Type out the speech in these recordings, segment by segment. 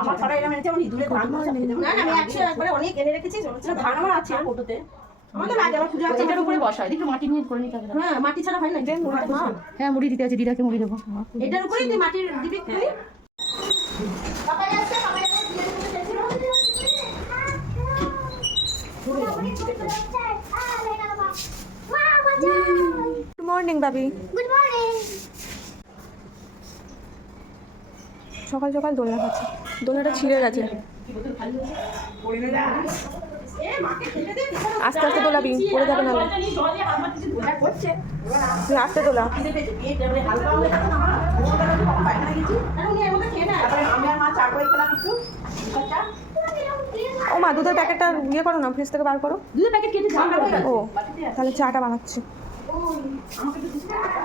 আমার ছাড়া এরকম এনেছে আমি দূরে ধান না আমি 100 একবারে অনেক এনে রেখেছি ধান আমার আছে ফটোতে আমাদের লাগে আমার পূজা আছে এটার উপরে বসায় দেখো মাটি নিয়ে করে নিতে হবে হ্যাঁ মাটি ছাড়া হয় না দেন মুড়ি মা হ্যাঁ মুড়ি দিতে আছে দিদাকে মুড়ি দেবো এটার উপরেই তুই মাটি দিবি খালি পাপা যাচ্ছে পাপা যাচ্ছে good morning baby. Good morning. সকাল সকাল দোলনা খাচ্ছে, দোলনাটা ছিঁড়ে গেছে। আস্তে আস্তে দোলাবি, পড়ে যাবে না। তুই আস্তে দোলা। ও মা দুধের প্যাকেটটা ইয়ে করো না, ফ্রিজ থেকে বার করো। দুধের প্যাকেট কেটে ঝাল করে ও তাহলে চাটা বানাচ্ছি।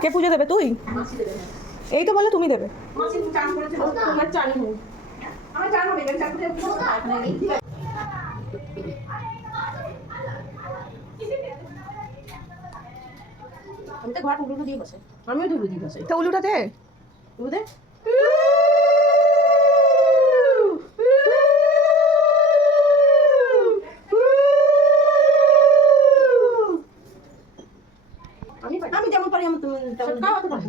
কে পুজো দেবে? তুই? এই তো বলে তুমি দেবে। আমি তো ঘর উলুটো দিয়ে বসে আমিও দুলু দিয়ে বসে তো উলুটা দে। উলু দে আমি যেমন পারি আমি তুমি তেমন খাওয়া তো পারি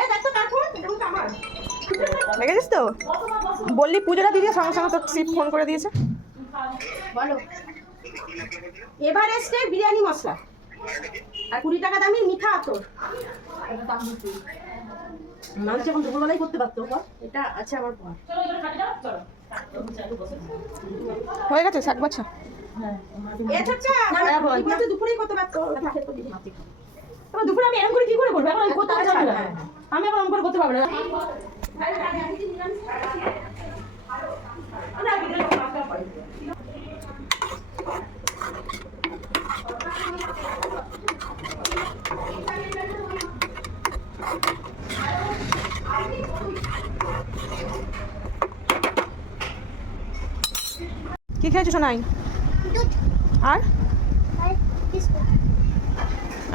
এই দেখো কাকু এটা তো আমার দেখেছিস তো? বললি পুজোটা দিয়ে সঙ্গে সঙ্গে তো সিপ ফোন করে দিয়েছে। বলো এভারেস্টের বিরিয়ানি মশলা আর 20 টাকা দামের মিঠা আতর মানুষ এখন দুপুরবেলায় করতে পারতো এটা আছে আমার পর হয়ে গেছে শাক বাছা। দুপুরেই করতে পারতো দুপুরে আমি এরকম করে কি করে করবো এখন আমি করতে পারছি না আমি এখন এরকম করে করতে পারবো না কি খেয়েছো সোনাই? দুধ আর আর বিস্কুট।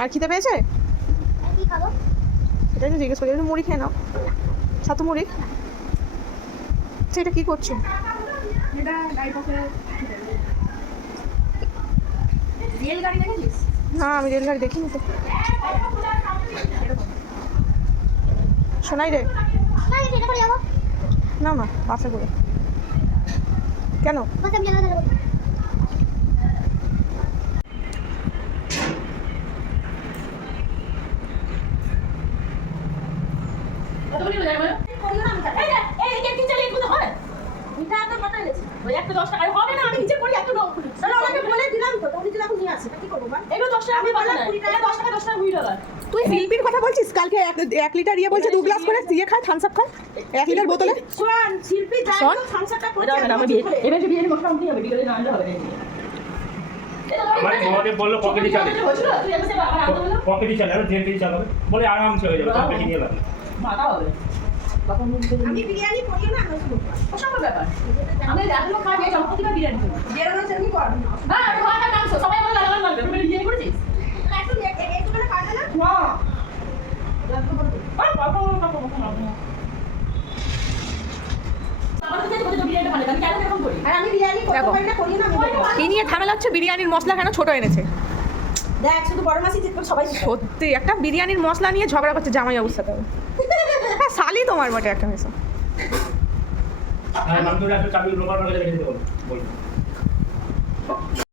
আর খিদে পেয়েছে? আর কি খাবো? সেটাই তো জিজ্ঞেস করি। একটু মুড়ি খেয়ে নাও, ছাতু মুড়ি। সেটা কি করছো? এটা রেলগাড়ি দেখেছিস? না আমি রেলগাড়ি দেখিনি তো। শোনাই রে না আমি ট্রেনে করে যাবো। না না বাসে করে। কেন? বাসে আমি জানা যাবো। কতগুলি হয়ে যাবে এই এই তিন চার এগুলো হয় মিঠা তো কত এনেছি ওই একটা 10 টাকা হবে না আমি নিচে করি এত লোক তাহলে ওনাকে বলে দিলাম তো উনি দিলাম নিয়ে আসে কি করব ভাই এগুলো 10 টাকা আমি বললাম 20 টাকা 10 টাকা 10 টাকা 20 টাকা তুই শিল্পীর কথা বলছিস? কালকে 1 লিটার ইয়ে বলছে 2 গ্লাস করে দিয়ে খায়, থামস আপ খায় 1 লিটার বোতলে। শোন শিল্পী যাই শোন। তো সংসারটা করছে আমি বিয়ে এবার যে বিয়ের মশলা উঠে যাবে বিকেলে না আনলে হবে না আমার বউকে বললো পকেটে চালে তুই এসে আবার আনতে বললো পকেটে চালে আর 1.5 কেজি চালাবে বলে আরামসে হয়ে যাবে পকেটে নিয়ে লাগবে মাথা হবে আমি বিরিয়ানি করি না আমি অসম্ভব ব্যাপার আমি রাতেও খাই না যখন কিবা বিরিয়ানি করি বিরিয়ানি চাটনি কর হ্যাঁ আমি খাওয়া মাংস সবাই বলে লাগান মারবে তুমি বিরিয়ানি করেছিস একটু একটু করে কাটে না কি নিয়ে ঝামেলা হচ্ছে? বিরিয়ানির মশলা কেন ছোট এনেছে? দেখ শুধু বড় মাছই জিতবে সবাই সত্যি একটা বিরিয়ানির মশলা নিয়ে ঝগড়া করছে জামাই অবস্থাতে। হ্যাঁ শালি তোমার বটে একটা মেশো। আর মাংসটা একটু চাবি রোবার করে রেখে দিতে বলো বল